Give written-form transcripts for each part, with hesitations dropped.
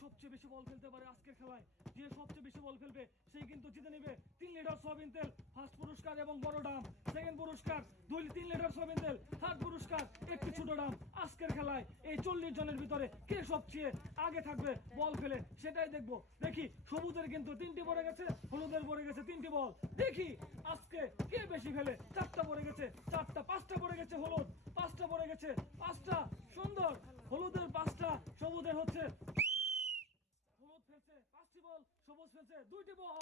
সবচেয়ে বেশি বল ফেলতে পারে আজকের খেলায়, যে সবচেয়ে বেশি বল ফেলবে সেই কিন্তু জিতে নেবে 3 লিটার সয়াবিন তেল ফার্স্ট পুরস্কার এবং বড় ডাম, সেকেন্ড পুরস্কার 3 লিটার সয়াবিন তেল, থার্ড পুরস্কার একটি ছোট ডাম। আজকের খেলায় এই 40 জনের ভিতরে কে সবচেয়ে আগে থাকবে বল ফেলে সেটাই দেখবো। দেখি সবুজের কিন্তু 3টি পড়ে গেছে, হলুদের পড়ে গেছে 3টি বল। দেখি আজকে কে বেশি ফেলে, 4টা পড়ে গেছে, 4টা 5টা পড়ে গেছে হলুদ, 5টা পড়ে গেছে, 5টা সুন্দর হলুদের, 5টা সবুজের হচ্ছে। হলুদ ফেলছে 5টি বল, সবুজ ফেলছে 2টি বল।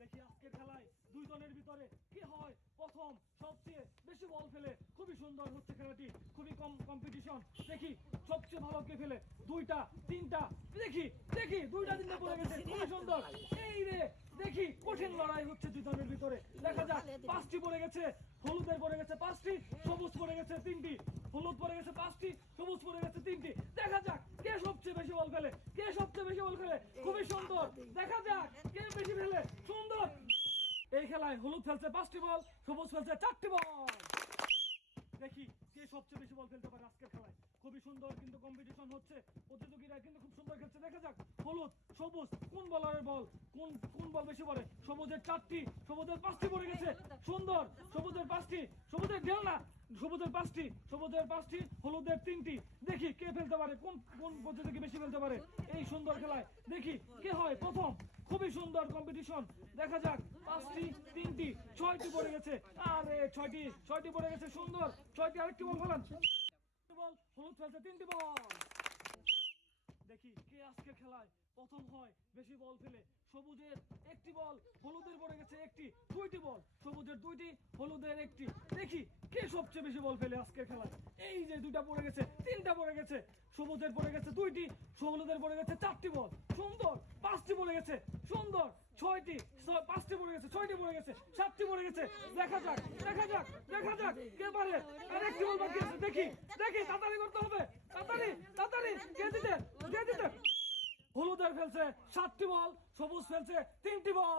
দেখি আজকের খেলায় 2 দলের ভিতরে কি হয় প্রথম সবচেয়ে বেশি বল ফেলে। খুবই সুন্দর হচ্ছে খেলাটি, খুবই কম কম্পিটিশন। দেখি সবচেয়ে ভালো কে ফেলে, 2টা 3টা। দেখি দেখি 2টা 3টা পড়ে গেছে, খুবই সুন্দর। এই রে দেখি কঠিন লড়াই হচ্ছে 2 দলের ভিতরে, দেখা যাক। 5টি পড়ে গেছে, হলুদের পড়ে গেছে 5টি, সবুজ পড়ে গেছে 3টি। হলুদ পড়ে গেছে 5টি, সবুজ পড়ে গেছে 3টি। দেখা যাক কে সবচেয়ে বেশি বল ফেলে, কে সবচেয়ে বেশি বল ফেলে। খুবই সুন্দর, দেখা যাক কে বেশি ফেলে। সুন্দর। এই খেলায় হলুদ ফেলছে 5টি বল, সবুজ ফেলছে 4টি বল। দেখি কে সবচেয়ে বেশি বল ফেলতে পারে আজকের খেলায়। খুবই সুন্দর কিন্তু কম্পিটিশন হচ্ছে, প্রতিযোগীরা কিন্তু খুব সুন্দর খেলছে। দেখা যাক হলুদ সবুজ কোন বলারের বল, কোন কোন বল বেশি পড়ে। সবুজের 4টি, সবুজের 5টি পড়ে গেছে, সুন্দর। সবুজের 5টি, সবুজের ঢেল না, সবুজের 5টি, সবুজের 5টি, হলুদের 3টি। দেখি কে ফেলতে পারে, কোন কোন প্রতিযোগী বেশি ফেলতে পারে এই সুন্দর খেলায়। দেখি কে হয় প্রথম। খুবই সুন্দর কম্পিটিশন, দেখা যাক। 5টি 3টি 6টি পড়ে গেছে, আরে 6টি পড়ে গেছে, সুন্দর। 6টি, আরেকটি বল ফেলান। বল হলুদ ফেলছে 3টি বল। দেখি কে আজকে খেলায় প্রথম হয় বেশি বল ফেলে। সবুজের 1টি বল, হলুদের পড়ে গেছে 1টি, 2টি বল, সবুজের 2টি, হলুদের 1টি। দেখি কে সবচেয়ে বেশি বল ফেলে আজকের খেলায়। এই যে 2টা পড়ে গেছে, 3টা পড়ে গেছে, সবুজের পড়ে গেছে 2টি, হলুদের পড়ে গেছে 4টি বল, সুন্দর। 5টি পড়ে গেছে, সুন্দর। 6টি, 5টি পড়ে গেছে, 6টি পড়ে গেছে, 7টি পড়ে গেছে। দেখা যাক দেখা যাক দেখা যাক কে পারে। আরেকটি বল বাকি আছে, দেখি দেখি তাড়াতাড়ি করতে হবে, তাড়াতাড়ি তাড়াতাড়ি। কে জিতে, কে জিতে। হলুদের ফেলছে 7টি বল, সবুজ ফেলছে 3টি বল।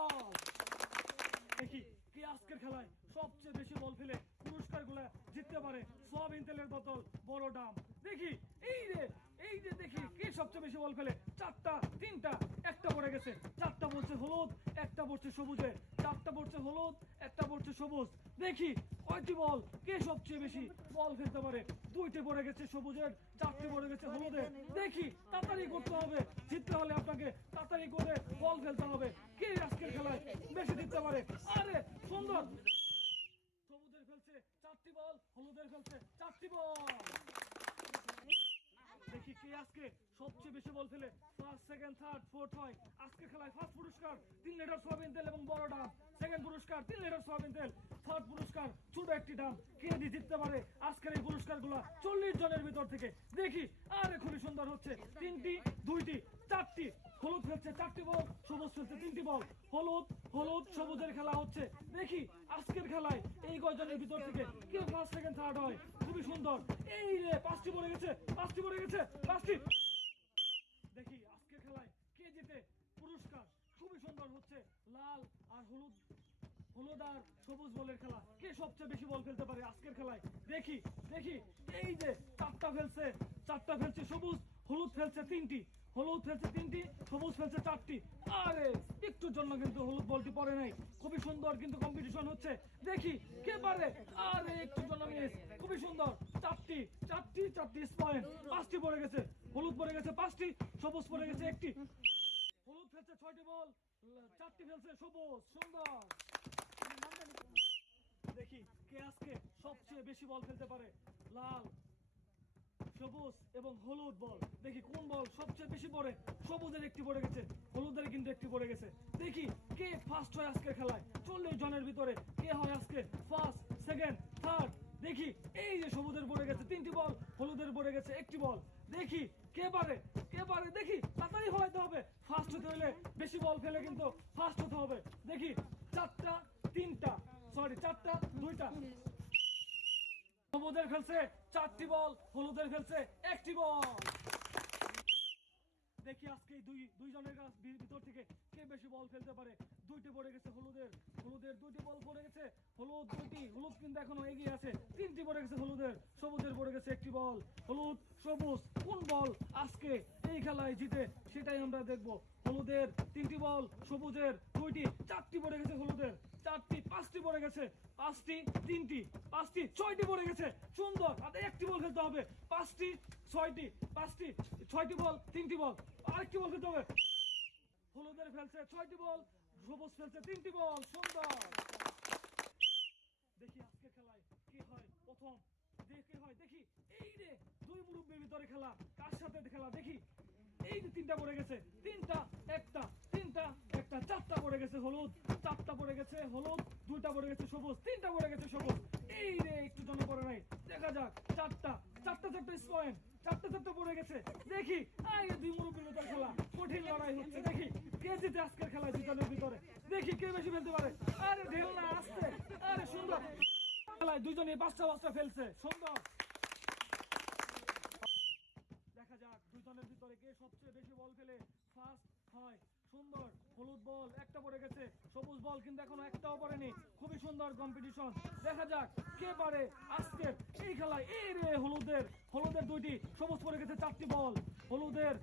দেখি কে আজকের খেলায় সবচেয়ে বেশি বল ফেলে পুরস্কারগুলো জিততে পারে। সয়াবিন তেলের বোতল, বড় ডাম। দেখি এই যে দেখি কে সবচেয়ে বেশি বল ফেলে। 4টা 3টা, 1টা পড়ে গেছে, 4টা পড়ছে হলুদ, 1টা পড়ছে সবুজে, 4টা পড়ছে হলুদ, 1টা পড়ছে সবুজ। দেখি কয়টি বল, কে সবচেয়ে বেশি বল ফেলতে পারে। 2টি পড়ে গেছে সবুজের, 4টি পড়ে গেছে হলুদের। দেখি তাড়াতাড়ি করতে হবে, জিততে হলে আপনাকে তাড়াতাড়ি করে বল ফেলতে হবে। কে আজকের খেলায় বেশি জিততে পারে। আরে সুন্দর। সবুজের ফেলছে 4টি বল, হলুদের ফেলছে 4টি বল। দেখি কে আজকে সবচেয়ে বেশি বল ফেলে। ফার্স্ট, সেকেন্ড, থার্ড, ফোর্থ হয় আজকে খেলায়। ফার্স্ট পুরস্কার 3 লিটার সয়াবিন তেল এবং বড় ডাম, সেকেন্ড পুরস্কার 3 লিটার সয়াবিন তেল, থার্ড পুরস্কার ছোট একটি ডাম। কে জিততে পারে আজকের এই পুরস্কারগুলো 40 জনের ভিতর থেকে। দেখি আরে খুবই সুন্দর হচ্ছে। 3টি 2টি 4টি, হলুদ ফেলছে 4টি বল, সবুজ ফেলছে 3টি বল। হলুদ হলুদ সবুজের খেলা হচ্ছে। দেখি আজকের খেলায় এই কয়জনের ভিতর থেকে কে ফার্স্ট, সেকেন্ড, থার্ড হয়। খুবই সুন্দর। এই রে 5টি পড়ে গেছে, 5টি পড়ে গেছে, 5টি। দেখি আজকের খেলায় কে জিতে। পুরস্কার খুবই সুন্দর হচ্ছে। লাল আর হলুদ, হলুদ আর সবুজ বলের খেলা। কে সবচেয়ে বেশি বল ফেলতে পারে আজকের খেলায়। দেখি দেখি এই যে 4টা ফেলছে, 4টা ফেলছে সবুজ, হলুদ ফেলছে 3টি, হলুদ ফেলছে 3টি, সবুজ ফেলছে 4টি। আরে একটুর জন্য কিন্তু হলুদ বলটি পড়ে নাই। খুবই সুন্দর কিন্তু কম্পিটিশন হচ্ছে। দেখি কে পারে। আরে একটুর জন্য মিস। খুবই সুন্দর। 4টি 4টি 4টি পয়েন্ট, 5টি পড়ে গেছে, হলুদ পড়ে গেছে 5টি, সবুজ পড়ে গেছে 1টি। হলুদ ফেলছে 6টি বল, 4টি ফেলছে সবুজ। সুন্দর। দেখি কে আজকে সবচেয়ে বেশি বল ফেলতে পারে। লাল, সবুজ এবং হলুদ বল। দেখি কোন বল সবচেয়ে বেশি পড়ে। সবুজের 1টি পড়ে গেছে, হলুদের কিন্তু 1টি পড়ে গেছে। দেখি কে ফার্স্ট হয় আজকের খেলায়। 40 জনের ভিতরে কে হয় আজকে ফার্স্ট, সেকেন্ড, থার্ড। দেখি এই যে সবুজের পড়ে গেছে 3টি বল, হলুদের পড়ে গেছে 1টি বল। দেখি কে পারে, কে পারে। দেখি তাড়াতাড়ি হতে হবে, ফার্স্ট হতে হলে বেশি বল ফেলে কিন্তু ফার্স্ট হতে হবে। দেখি 4টা 3টা, সরি 4টা 2টা। সবুজের ফেলছে 4টি বল, হলুদের ফেলছে 1টি বল। দেখি আজকে দুই জনের ভিতর থেকে কে বেশি বল ফেলতে পারে। 2টি পড়ে গেছে হলুদের, হলুদের 2টি বল পড়ে গেছে, হলুদ 2টি, হলুদ কিন্তু এখনো এগিয়ে আছে। 3টি পড়ে গেছে হলুদের, সবুজের পড়ে গেছে 1টি বল। হলুদ সবুজ কোন বল দল আজকে এই খেলায় জিতে সেটাই আমরা দেখব। হলুদের 3টি বল, সবুজের 2টি, 4টি পড়ে গেছে হলুদের, 4টি, 5টি পড়ে গেছে, 5টি, 3টি, 5টি, 6টি পড়ে গেছে। সুন্দর, আর একটি বল খেলতে হবে। 5টি, 6টি, 5টি, 6টি বল, 3টি বল, আরেকটি বল খেলতে হবে। হলুদের ফেলছে 6টি বল, সবুজ ফেলছে 3টি বল। সুন্দর। দেখি আজকে খেলায় কি হয় প্রথম, দেখি হয় দেখি। এই রে, দুই মুরব্বির ভিতরে খেলা, কার সাথে খেলা দেখি। এই যে 3টা পড়ে গেছে, 3টা, একটা, 3টা, একটা, 4টা পড়ে গেছে হলুদ, 4টা পড়ে গেছে হলুদ, 2টা পড়ে গেছে সবুজ, 3টা পড়ে গেছে সবুজ। এই রে, একটু জন্য পড়ে নাই, দেখা যাক। 4টা, 4টা পয়েন্ট, 4টা পড়ে গেছে। দেখি এই দুই মুরব্বির ভিতরে খেলা, কঠিন লড়াই হচ্ছে। দেখি কে জিতে আজকের খেলা, জিতানোর ভিতরে দেখি কে বেশি ফেলতে পারে। আরে ঢেল না, আসছে। আরে সুন্দর খেলায় দুইজনে 5টা ফেলছে। সুন্দর। দেখা যাক দুইজনের ভিতরে কে সবচেয়ে বেশি বল ফেলে ফার্স্ট হয়। সুন্দর। হলুদ বল একটা পড়ে গেছে, সবুজ বল কিন্তু এখনো একটাও পড়েনি। খুবই সুন্দর কম্পিটিশন। দেখা যাক কে পারে আজকের এই খেলায়। এই রে, হলুদের 2টি, সবুজ পড়ে গেছে 4টি বল, হলুদের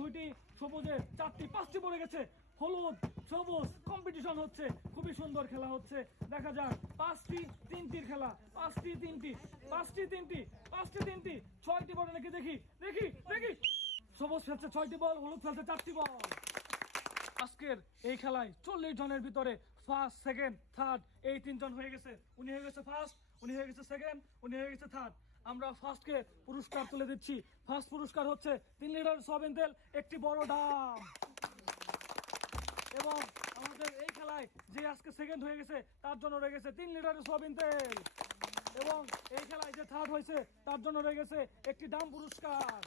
2টি, সবুজের 4টি, 5টি পড়ে গেছে। হলুদ সবুজ কম্পিটিশন হচ্ছে, খুবই সুন্দর খেলা হচ্ছে। দেখা যাক 5টি 3টির খেলা, 5টি 3টি, 5টি 3টি, 5টি 3টি, 6টি বল নাকি দেখি দেখি দেখি। সবুজ ফেলছে 6টি বল, হলুদ ফেলছে 4টি বল। আজকের এই খেলায় 40 জনের ভিতরে ফার্স্ট, সেকেন্ড, থার্ড এই 3 জন হয়ে গেছে। উনি হয়ে গেছে ফার্স্ট, উনি হয়ে গেছে সেকেন্ড, উনি হয়ে গেছে থার্ড। আমরা ফার্স্টকে পুরস্কার তুলে দিচ্ছি। ফার্স্ট পুরস্কার হচ্ছে 3 লিটার সয়াবিন তেল, একটি বড় ডাব। এবং আমাদের এই খেলায় যে আজকে সেকেন্ড হয়ে গেছে তার জন্য রয়ে গেছে 3 লিটার সয়াবিন তেল। এবং এই খেলায় যে থার্ড হয়েছে তার জন্য রয়ে গেছে একটি ডাব পুরস্কার।